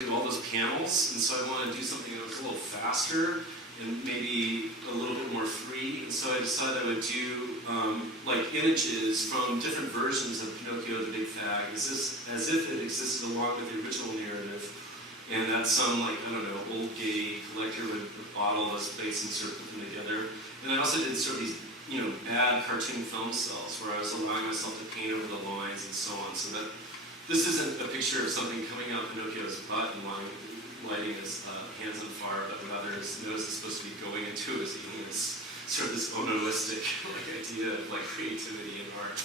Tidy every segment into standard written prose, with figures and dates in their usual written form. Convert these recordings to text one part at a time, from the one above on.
do all those panels, and so I wanted to do something that was a little faster and maybe a little bit more free. And so I decided I would do like images from different versions of Pinocchio the Big Fag, as if it existed along with the original narrative, and that some, like, I don't know, old gay collector would bottle those plates and sort of put them together. And I also did sort of these, bad cartoon film cells where I was allowing myself to paint over the lines and so on, so that this isn't a picture of something coming out Pinocchio's butt and lighting his hands on fire, but rather his nose is supposed to be going into his eating. It's sort of this onoistic idea of creativity in art.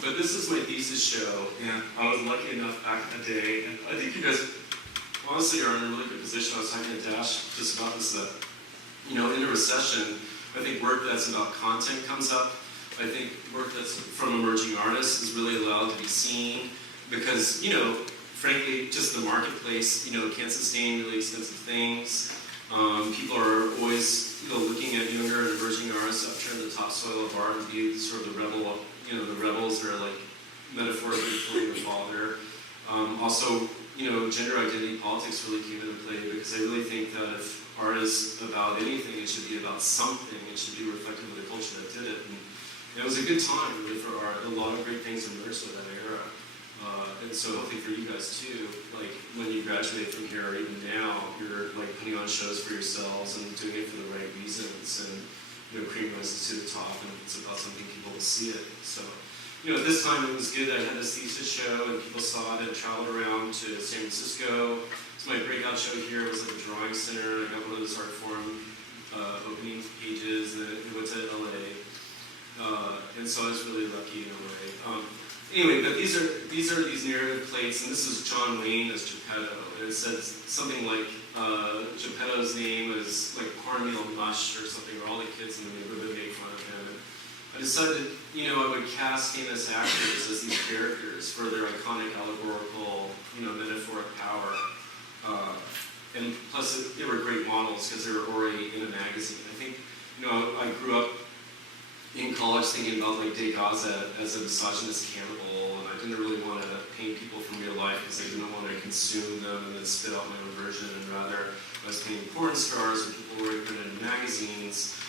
But this is my thesis show, and I was lucky enough back in the day, and I think you guys honestly are in a really good position. I was talking to Dash just about this, that, in a recession, I think work that's about content comes up. I think work that's from emerging artists is really allowed to be seen because, frankly, just the marketplace, can't sustain really expensive things. People are always, looking at younger and emerging artists up here in the topsoil of art and be sort of the rebel, the rebels are like metaphorically killing the father. Also, gender identity politics really came into play because I really think that if art is about anything, it should be about something. It should be reflective of the culture that did it. And it was a good time really for art. A lot of great things emerged with that era. And so hopefully for you guys too, like when you graduate from here or even now, you're like putting on shows for yourselves and doing it for the right reasons, and cream rises to the top, and it's about something people will see it. So at this time it was good. I had this thesis show and people saw it. I traveled around to San Francisco. So my breakout show here was at the Drawing Center. I got one of those art forum opening pages, and it went to LA. And so I was really lucky in a way. Anyway, but these are these narrative plates, and this is John Wayne as Geppetto. And it says something like Geppetto's name is like cornmeal mush or something, or all the kids in the neighborhood made fun of him. And I decided, I would cast famous actors as these characters for their iconic allegorical, metaphoric power. And plus, they were great models because they were already in a magazine. I think, I grew up in college thinking about like Degas as a misogynist cannibal, and I didn't really want to paint people from real life because I didn't want to consume them and then spit out my own version, and rather I was painting porn stars or people who were printed in magazines.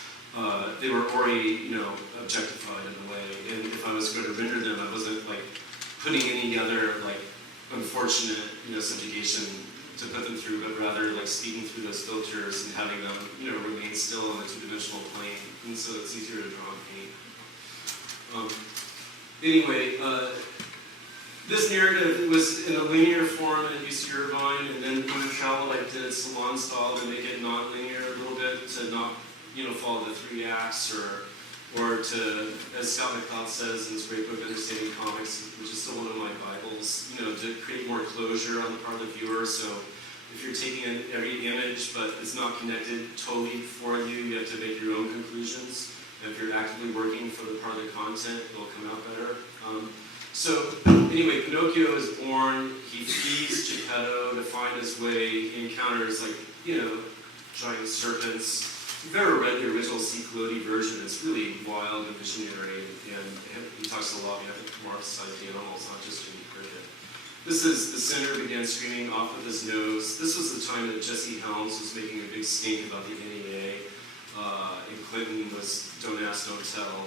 They were already, objectified in a way, and if I was going to render them, I wasn't like putting any other like unfortunate, subjugation to put them through, but rather like speeding through those filters and having them, remain still on a two-dimensional plane, and so it's easier to draw and paint. Anyway, this narrative was in a linear form at UC Irvine, and then when I traveled, I did salon style to make it non-linear a little bit, to not, follow the 3 acts, or to, as Scott McCloud says in his great book, Understanding Comics, which is still one of my Bibles, to create more closure on the part of the viewer. So if you're taking in every image, but it's not connected totally for you, you have to make your own conclusions. And if you're actively working for the part of the content, it'll come out better. So anyway, Pinocchio is born, he feeds Geppetto to find his way, he encounters giant serpents. If you've ever read the original C. Collodi version, it's really wild and visionary, and he talks a lot, I think, more emphasize the animals, not just Jimmy Cricket. This is the senator began screaming off with his nose. This was the time that Jesse Helms was making a big stink about the NEA, and Clinton was don't ask, don't tell.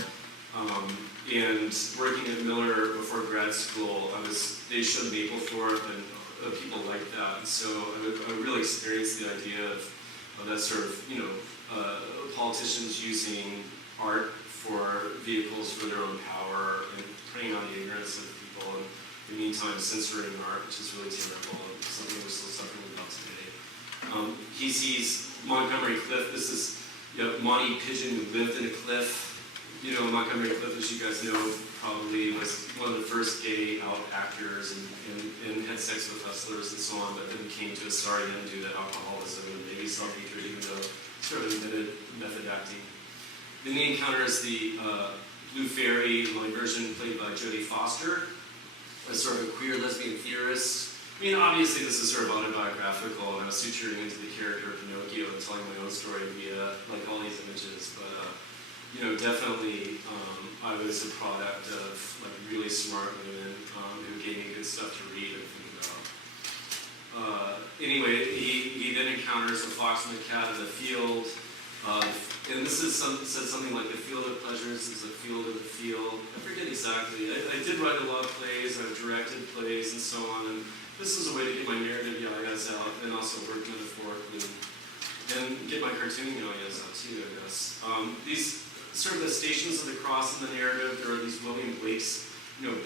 And working at Miller before grad school, they showed Mapplethorpe, and people liked that. And so I really experienced the idea of that sort of, politicians using art for vehicles for their own power and preying on the ignorance of people, and in the meantime censoring art, which is really terrible and something we're still suffering about today. He sees Montgomery Clift. This is Monty Pigeon who lived in a cliff. Montgomery Clift, as you guys know, probably was one of the first gay out actors and had sex with hustlers and so on, but then came to a sorry end due to alcoholism and maybe self-hatred, even though sort of admitted method acting. Then he encounters the Blue Fairy, my version played by Jodie Foster, a sort of a queer lesbian theorist. I mean, obviously this is sort of autobiographical, and I was suturing into the character of Pinocchio and telling my own story via all these images, but definitely I was a product of really smart women who gave me good stuff to read and think about. Anyway, he then encounters a fox and a cat in the field. And this is said something like the field of pleasures is a field of the field. I forget exactly. I did write a lot of plays, I've directed plays and so on, and this is a way to get my narrative yayas out and also work metaphorically and get my cartooning yayas out too, I guess. These sort of the stations of the cross in the narrative, there are these William Blake's,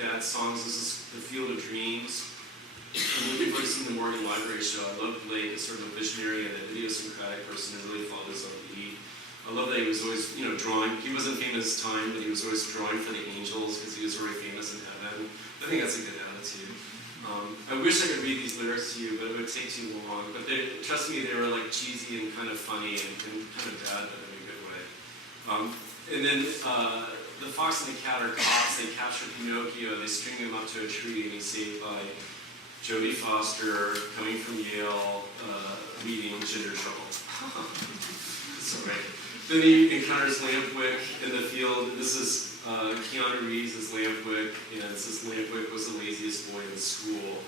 bad songs. This is The Field of Dreams. I'm looking forward to seeing the Morgan Library show. I love Blake as sort of a visionary and an idiosyncratic person who really follows on the lead. I love that he was always, drawing. He wasn't famous time, but he was always drawing for the angels because he was already famous in heaven. I think that's a good attitude. I wish I could read these lyrics to you, but it would take too long. But trust me, they were like cheesy and kind of funny and kind of bad, but in a good way. And then the fox and the cat are cops. They capture Pinocchio. They string him up to a tree, and he's saved by Jodie Foster, coming from Yale, reading Ginger Trouble. Sorry. Then he encounters Lampwick in the field. This is Keanu Reeves as Lampwick, and it says Lampwick was the laziest boy in school.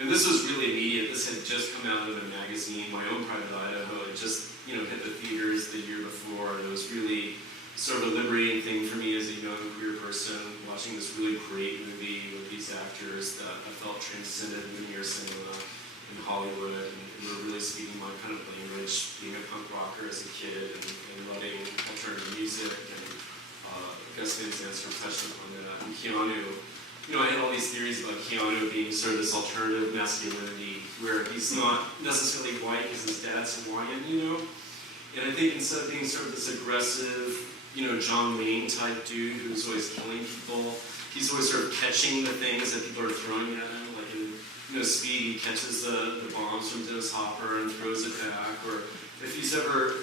And this was really immediate. This had just come out in a magazine. My Own Private Idaho had just hit the theaters the year before. And it was really sort of a liberating thing for me as a young queer person, watching this really great movie with these actors that I felt transcended linear cinema in Hollywood, and were really speaking my kind of language, being a punk rocker as a kid, and loving alternative music, and Gus Van Sant sort of touched upon that. And Keanu, I had all these theories about Keanu being sort of this alternative masculinity, where he's not necessarily white because his dad's Hawaiian, And I think instead of being sort of this aggressive, John Wayne type dude who's always killing people, he's always sort of catching the things that people are throwing at him. Like in Speed, he catches the bombs from Dennis Hopper and throws it back. Or if he's ever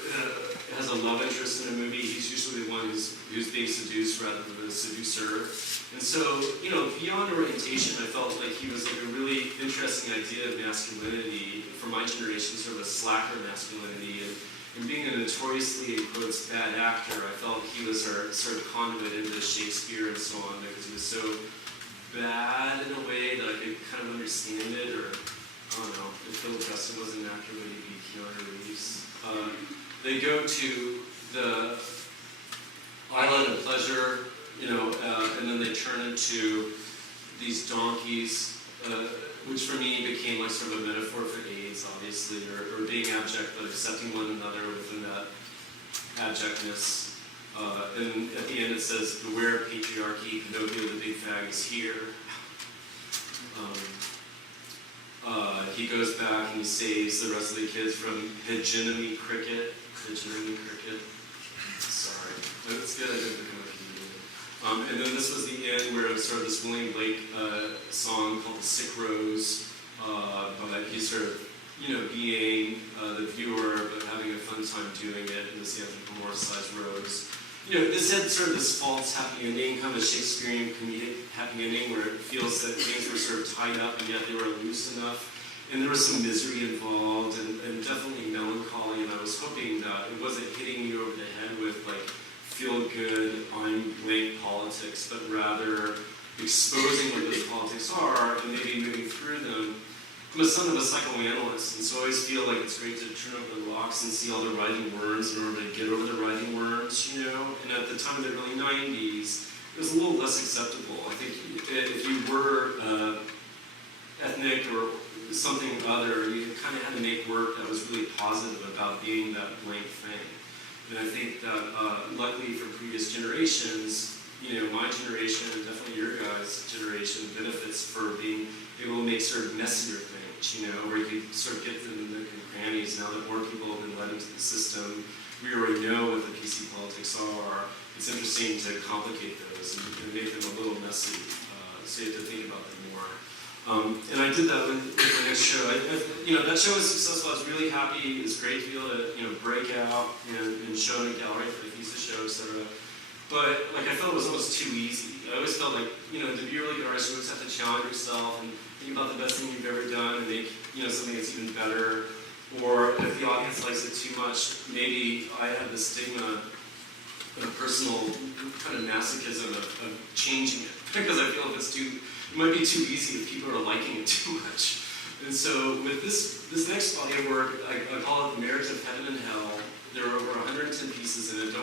has a love interest in a movie, he's usually the one who's being seduced rather than the seducer. And so, beyond orientation, I felt like he was like a really interesting idea of masculinity for my generation, sort of a slacker masculinity. And being a notoriously, in quotes, bad actor, I felt he was our sort of conduit into Shakespeare and so on, because he was so bad in a way that I could kind of understand it, or, I don't know, if Philip Justin was an actor, would he be Keanu Reeves? They go to the Island of Pleasure, and then they turn into these donkeys, which for me became like sort of a metaphor for AIDS, obviously, or being abject but accepting one another within that abjectness. And at the end it says, "Beware of patriarchy, Pinocchio the big fag is here." He goes back and he saves the rest of the kids from hegemony cricket. Hegemony cricket. Sorry, but it's good. I didn't become a comedian. And then this was the end where it was sort of this William Blake song called "The Sick Rose," but he's sort of, being the viewer, but having a fun time doing it in this anthropomorphized rose. This had sort of this false happy ending, kind of a Shakespearean comedic happy ending, where it feels that things were sort of tied up and yet they were loose enough. And there was some misery involved and definitely melancholy, and I was hoping that it wasn't hitting me over the head with like feel-good, I'm blank politics, but rather exposing what those politics are and maybe moving through them. I'm a son of a psychoanalyst, and so I always feel like it's great to turn over the rocks and see all the writhing worms in order to get over the writhing worms, And at the time of the early 90s, it was a little less acceptable. I think if you were ethnic or something other, you kind of had to make work that was really positive about being that blank thing. And I think that luckily for previous generations, my generation and definitely your guys' generation benefits for being able to make sort of messier things, where you could sort of get to the nook and crannies. Now that more people have been led into the system, we already know what the PC politics are. It's interesting to complicate those and make them a little messy, so you have to think about them more. And I did that with the next show. That show was successful. I was really happy. It was great to be able to, break out and show in a gallery for the pizza show, etc. But I felt it was almost too easy. I always felt like, to be a really good artist, you always have to challenge yourself and think about the best thing you've ever done and make, something that's even better. Or if the audience likes it too much, maybe I have the stigma of personal kind of masochism of changing it. Because I feel if it might be too easy if people are liking it too much. And so with this next body of work, I call it The Marriage of Heaven and Hell. There are over 110 pieces in it.